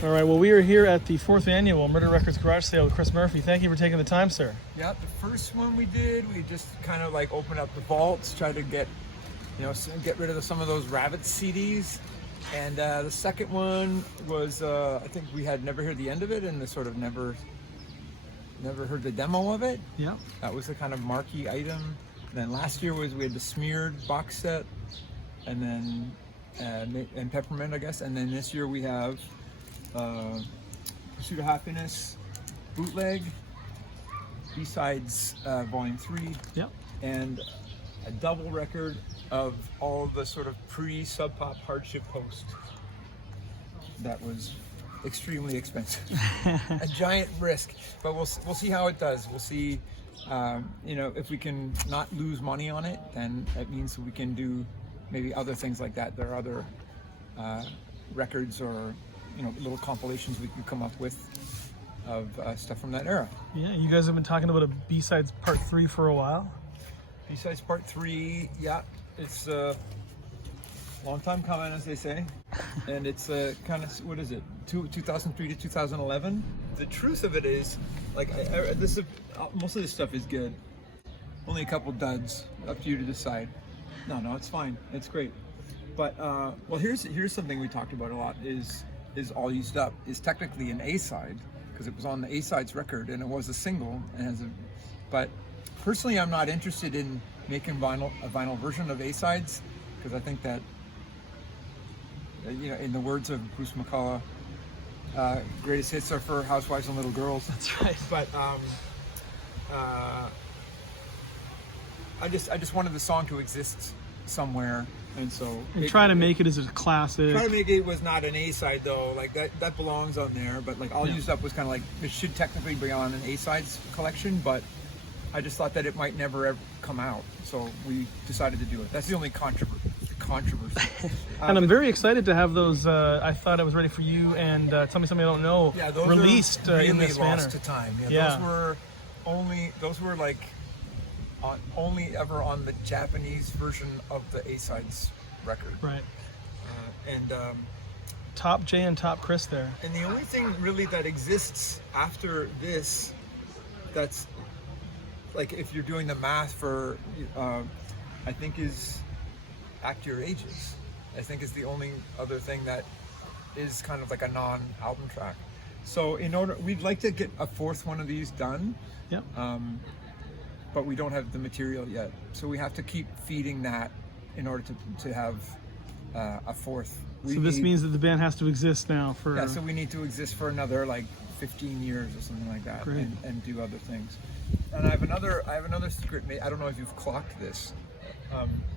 All right, well, we are here at the 4th annual Murderecords garage sale with Chris Murphy. Thank you for taking the time, sir. Yeah, the first one we did, we just kind of like opened up the vaults, tried to get, get rid of some of those Rabbit CDs. And the second one was, I think we had never heard the end of it and sort of never heard the demo of it. Yeah. That was a kind of marquee item. And then last year we had the Smeared box set, and then and Peppermint, I guess. And then this year we have Pursuit of Happiness, Bootleg, B-Sides Volume 3, yep, and a double record of all of the sort of pre-Sub Pop Hardship Post. That was extremely expensive, a giant risk, but we'll see how it does. We'll see, if we can not lose money on it, then that means we can do maybe other things like that. There are other records or little compilations we can come up with of stuff from that era. Yeah, you guys have been talking about a B-Sides Part 3 for a while. B-Sides Part 3, yeah, it's a long time coming, as they say. And it's kind of, what is it, 2003 to 2011? The truth of it is, like, most of this stuff is good. Only a couple duds, up to you to decide. No, it's fine, it's great. But, well, here's something we talked about a lot, is All Used Up is technically an A-side, because it was on the A-Sides record, and it was a single, and but personally, I'm not interested in making a vinyl version of A-Sides, because I think that, in the words of Bruce McCullough, greatest hits are for housewives and little girls. That's right. But I just wanted the song to exist somewhere, and so try to make it as a classic. Try to make it was not an A-side though, like that belongs on there. But like All Used Up was kind of like, it should technically be on an A-Sides collection, but I just thought that it might never ever come out, so we decided to do it. That's the only controversy. And I'm very excited to have those. I thought I was ready for you and Tell Me Something I Don't Know. Yeah, those released really in this manner. Lost to time. Yeah. Those were like only ever on the Japanese version of the A-Sides record. Right. And Top J and Top Chris there. And the only thing really that exists after this, that's like, if you're doing the math for, I think is Act Your Ages. I think is the only other thing that is kind of like a non-album track. So we'd like to get a fourth one of these done. Yep. But we don't have the material yet. So we have to keep feeding that in order to have a fourth. So this means that the band has to exist now for... Yeah, so we need to exist for another like 15 years or something like that. Great. And do other things. And I have another secret. I don't know if you've clocked this.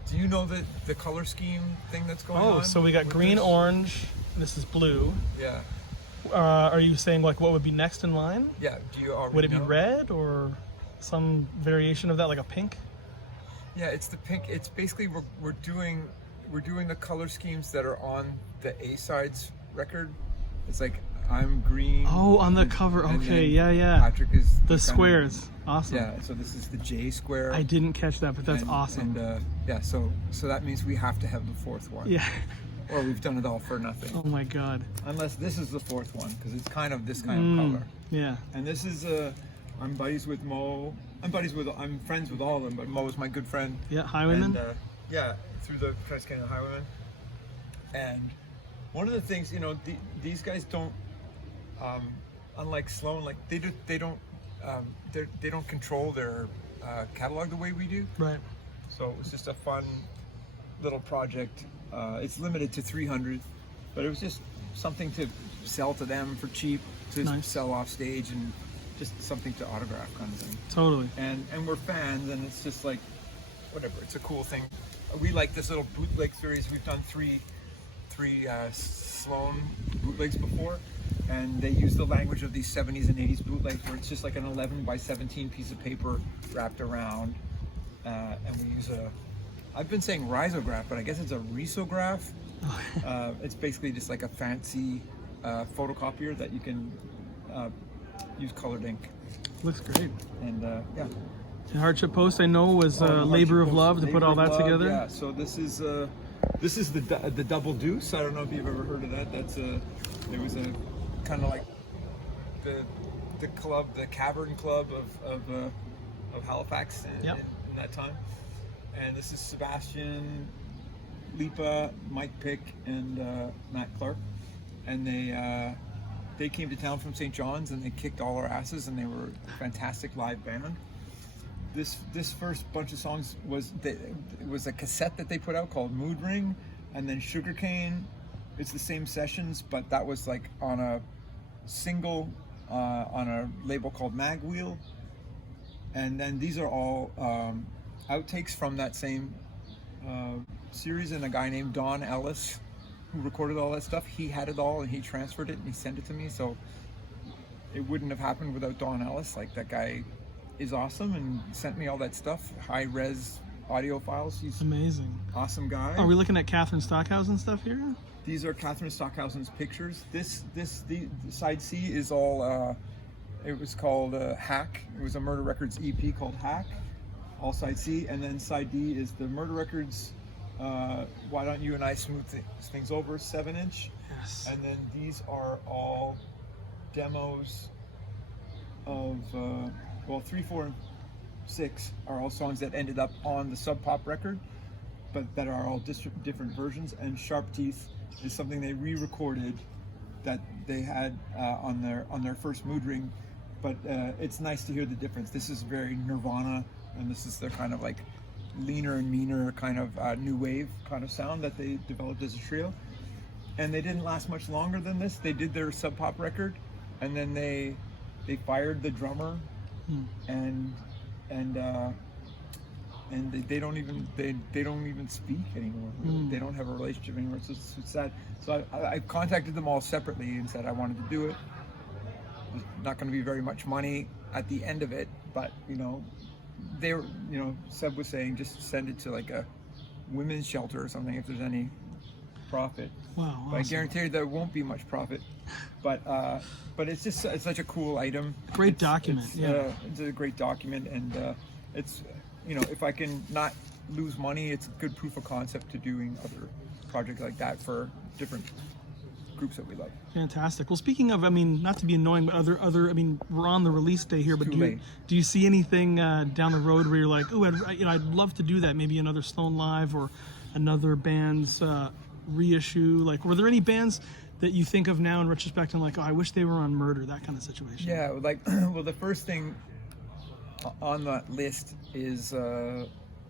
Do you know the color scheme thing that's going on? Oh, so we got green, orange. This is blue. Yeah. Are you saying like what would be next in line? Yeah. Do you already Would it know? be red or some variation of that, like a pink? Yeah, it's the pink. It's basically we're doing the color schemes that are on the A-Sides record. It's like I'm green. Oh, on the cover. Okay, yeah. Patrick is the squares. Awesome. Yeah, so this is the J square. I didn't catch that, but that's awesome. And yeah, so that means we have to have the fourth one. Yeah. Or we've done it all for nothing. Oh my God. Unless this is the fourth one, because it's kind of this kind of color. Yeah. And this is I'm buddies with Mo. I'm friends with all of them, but Mo is my good friend. Yeah, Highwayman. And, yeah, through the Trans-Canada Highwayman. And one of the things, these guys don't, unlike SLOAN, like they don't control their catalog the way we do. Right. So it was just a fun little project. It's limited to 300, but it was just something to sell to them for cheap, to sell off stage, and just something to autograph kind of thing. Totally. And we're fans, and it's just like, whatever, it's a cool thing. We like this little bootleg series. We've done three SLOAN bootlegs before, and they use the language of these 70s and 80s bootlegs, where it's just like an 11 by 17 piece of paper wrapped around, and we use I've been saying risograph, but I guess it's a risograph. It's basically just like a fancy photocopier that you can use colored ink. Looks great. And yeah. The Hardship Post, I know, was a labor of love to put all that together. Yeah, so this is the Double Deuce. I don't know if you've ever heard of that. That's there was a kind of like the club, the Cavern Club of Halifax in that time. And this is Sebastian, Lipa, Mike Pick, and Matt Clark. And they came to town from St. John's and they kicked all our asses, and they were a fantastic live band. This first bunch of songs it was a cassette that they put out called Mood Ring, and then Sugarcane. It's the same sessions, but that was like on a single on a label called Mag Wheel. And then these are all outtakes from that same series, and a guy named Don Ellis who recorded all that stuff. He had it all and he transferred it and he sent it to me, so it wouldn't have happened without Don Ellis. Like, that guy is awesome and sent me all that stuff, high res audio files. He's amazing, awesome guy. Are we looking at Catherine Stockhausen stuff here? These are Catherine Stockhausen's pictures. The side C is all it was called Hack. It was a Murder Records EP called Hack, all side C. And then side D is the Murder Records Why Don't You and I Smooth Things Over 7-inch. Yes. And then these are all demos of 3, 4, and 6 are all songs that ended up on the Sub Pop record, but that are all different versions. And Sharp Teeth is something they re-recorded that they had on their first Mood Ring, but it's nice to hear the difference. This is very Nirvana, and this is their kind of like leaner and meaner kind of new wave kind of sound that they developed as a trio. And they didn't last much longer than this. They did their Sub Pop record, and then they fired the drummer, and they don't even speak anymore. They don't have a relationship anymore. So it's sad. So I contacted them all separately and said I wanted to do it. There's not going to be very much money at the end of it, but they were, Seb was saying just send it to like a women's shelter or something if there's any profit. Wow, awesome. But I guarantee you there won't be much profit. But it's just such a cool item. Great document. It's a great document, and it's if I can not lose money, it's a good proof of concept to doing other projects like that for different groups that we like. Fantastic. Well, speaking of, not to be annoying, but other, we're on the release day here, but do you see anything down the road where you're like, oh, I'd love to do that? Maybe another SLOAN Live or another band's reissue. Like, were there any bands that you think of now in retrospect and like, oh, I wish they were on Murder, that kind of situation? Yeah, like, well, the first thing on the list is the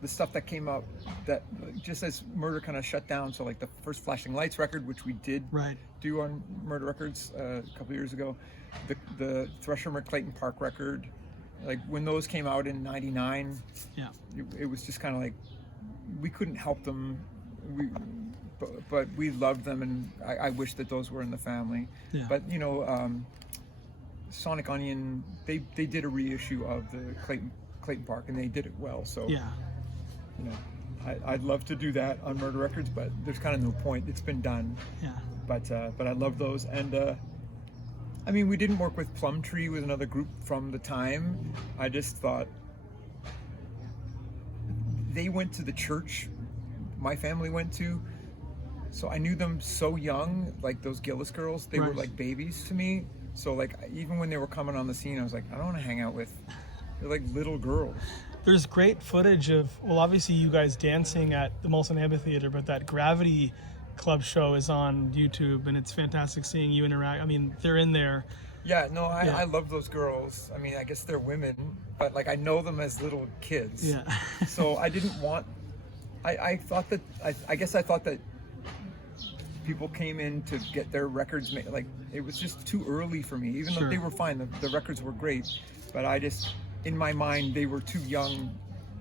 stuff that came out that just as Murder kind of shut down. So like the first Flashing Lights record, which we did do on Murder Records a couple years ago, the Thresher Clayton Park record, like when those came out in '99, it was just kind of like we couldn't help them. But we loved them, and I wish that those were in the family. Yeah. But Sonic Onion, they did a reissue of the Clayton Park, and they did it well. So I'd love to do that on Murder Records, but there's kind of no point. It's been done. Yeah. But I love those, and we didn't work with Plumtree, with another group from the time. I just thought they went to the church my family went to. So I knew them so young, like those Gillis girls, they were like babies to me. So like, even when they were coming on the scene, I was like, I don't want to hang out with, they're like little girls. There's great footage of, well, obviously you guys dancing at the Molson Amphitheater, but that Gravity Club show is on YouTube, and it's fantastic seeing you interact. They're in there. Yeah, no, I love those girls. I guess they're women, but like I know them as little kids. Yeah. So I didn't want, I thought that, I guess I thought that people came in to get their records made. Like, it was just too early for me, even though they were fine. The records were great, but I just, in my mind, they were too young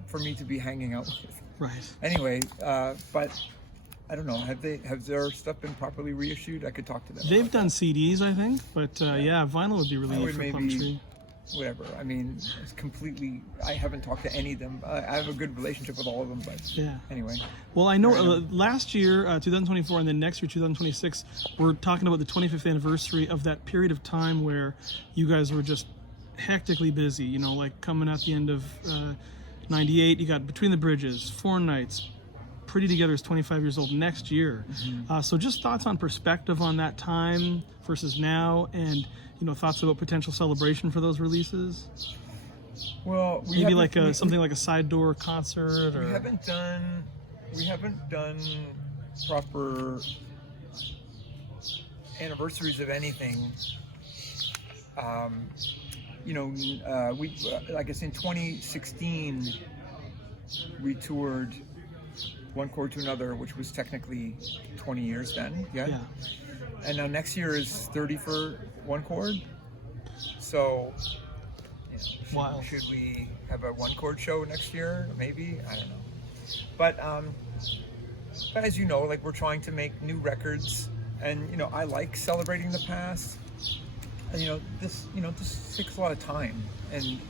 for me to be hanging out with. Right. Anyway, but I don't know. Have their stuff been properly reissued? I could talk to them. They've done CDs, I think, but vinyl would be really good for Plumtree. Whatever. It's completely. I haven't talked to any of them. I have a good relationship with all of them, but anyway. Well, I know last year, 2024, and then next year, 2026, we're talking about the 25th anniversary of that period of time where you guys were just hectically busy. Like coming at the end of '98, you got Between the Bridges, 4 Nights, Pretty Together is 25 years old next year. So just thoughts on perspective on that time versus now, and thoughts about potential celebration for those releases. Well, maybe like something like a side door concert, or we haven't done proper anniversaries of anything. We I guess in 2016 we toured One Chord to Another, which was technically 20 years then. Yeah. And now next year is 30 for One Chord. So, wow. Should we have a One Chord show next year? Maybe, I don't know. But as you know, like, we're trying to make new records, and I like celebrating the past. And this takes a lot of time, and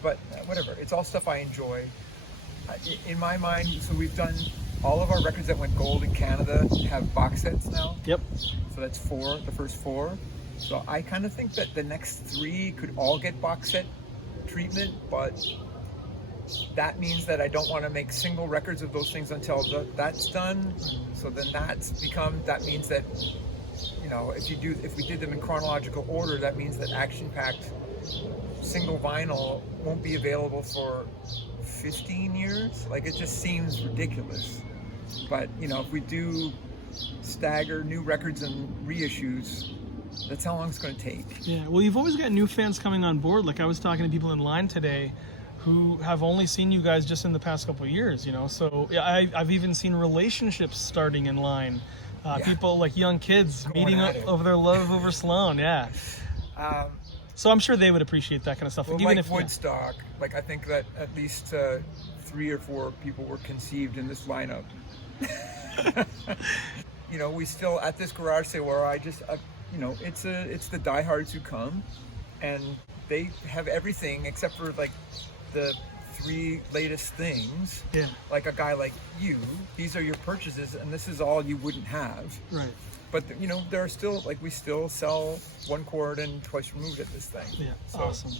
but whatever. It's all stuff I enjoy. In my mind, so we've done all of our records that went gold in Canada have box sets now. Yep. So that's 4, the first 4. So I kind of think that the next 3 could all get box set treatment, but that means that I don't want to make single records of those things until that's done. So then that means that, if we did them in chronological order, that means that action-packed single vinyl won't be available for 15 years. Like, it just seems ridiculous. But if we do stagger new records and reissues, that's how long it's going to take. Yeah, well, you've always got new fans coming on board. Like, I was talking to people in line today who have only seen you guys just in the past couple of years, So I've even seen relationships starting in line. People like young kids meeting up over their love over SLOAN. Yeah. So I'm sure they would appreciate that kind of stuff. Well, even like Woodstock, like, I think that at least 3 or 4 people were conceived in this lineup. We still at this garage sale where I just, it's the diehards who come, and they have everything except for like the 3 latest things. Yeah. Like a guy like you, these are your purchases, and this is all you wouldn't have. Right. But there are still, like, we still sell One Chord and Twice Removed at this thing. Yeah. So, awesome.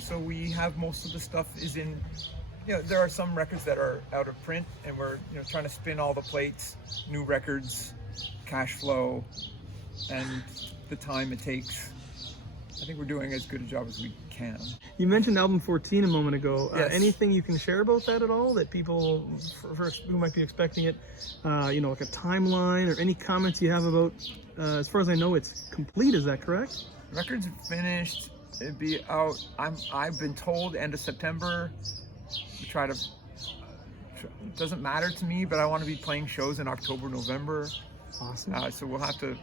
So we have most of the stuff is in. There are some records that are out of print, and we're trying to spin all the plates, new records, cash flow, and the time it takes. I think we're doing as good a job as we can. You mentioned album 14 a moment ago. Yes. Anything you can share about that at all? That people who might be expecting it, like a timeline, or any comments you have about? As far as I know, it's complete. Is that correct? Record's finished. It'd be out. I've been told end of September. We try to. It doesn't matter to me, but I want to be playing shows in October, November. Awesome. So we'll have to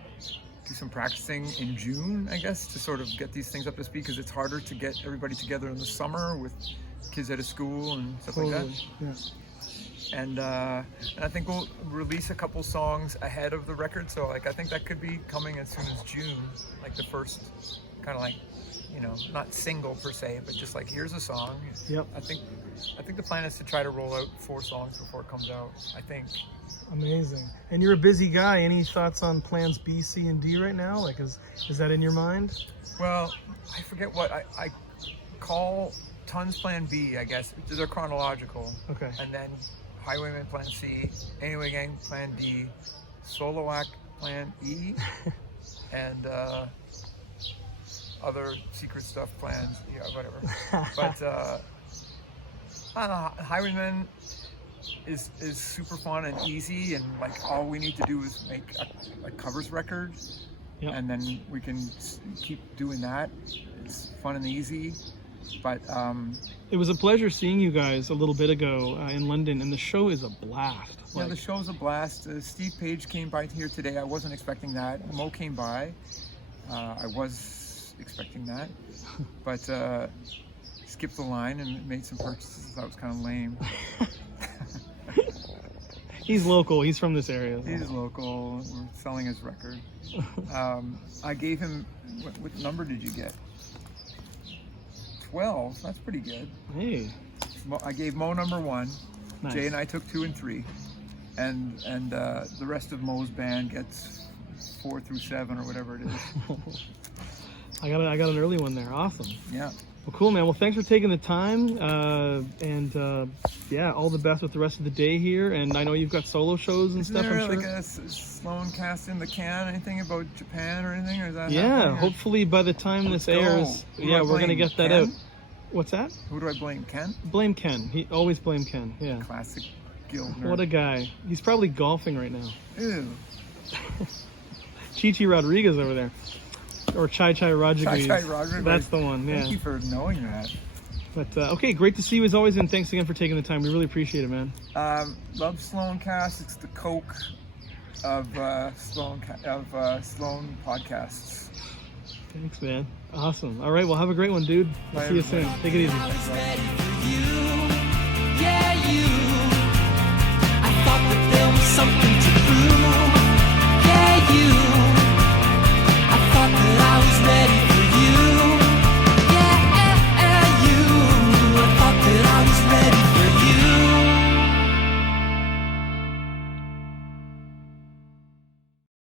do some practicing in June, I guess, to sort of get these things up to speed, because it's harder to get everybody together in the summer with kids out of school and stuff like that. Yeah. And I think we'll release a couple songs ahead of the record, so like I think that could be coming as soon as June, like the first kind of like, not single per se, but just like, here's a song. Yep. I think the plan is to try to roll out 4 songs before it comes out, I think. Amazing. And you're a busy guy. Any thoughts on plans B, C, and D right now? Like, is that in your mind? Well, I forget what I call Tons Plan B, I guess. They're chronological. Okay. And then Highwayman Plan C, Anyway Gang Plan D, Solo Act Plan E, and other secret stuff plans. Yeah, whatever. But Highwayman is super fun and easy, and like all we need to do is make a covers record. Yep. And then we can keep doing that. It's fun and easy. But it was a pleasure seeing you guys a little bit ago in London, and the show is a blast. Yeah, the show's a blast. Steve Page came by here today. I wasn't expecting that. Mo came by. I was expecting that, but skipped the line and made some purchases. That was kind of lame. He's local. He's from this area. So. He's local. We're selling his record. I gave him. What number did you get? 12. That's pretty good. Hey. I gave Mo number 1. Nice. Jay and I took 2 and 3, and the rest of Mo's band gets 4 through 7 or whatever it is. I got an early one there. Awesome. Yeah. Well, cool, man. Well, thanks for taking the time, yeah, all the best with the rest of the day here. And I know you've got solo shows and Isn't stuff. there I'm sure. like a SLOAN cast in the can? Anything about Japan or anything? Or is that Yeah, happening, or- hopefully by the time this Let's go. airs, Who do yeah, I we're gonna blame? get that Ken? out. What's that? Who do I blame? Ken? Blame Ken. He always blame Ken. Yeah. Classic guild nerd. What a guy. He's probably golfing right now. Ew. Chichi Rodriguez over there. Or Chai Rodriguez. Chai Rodriguez. That's the one, yeah. Thank you for knowing that. But okay, great to see you as always, and thanks again for taking the time. We really appreciate it, man. Love SLOAN cast. It's the Coke of SLOAN podcasts. Thanks, man. Awesome. All right, well, have a great one, dude. I'll see you soon. Take it easy.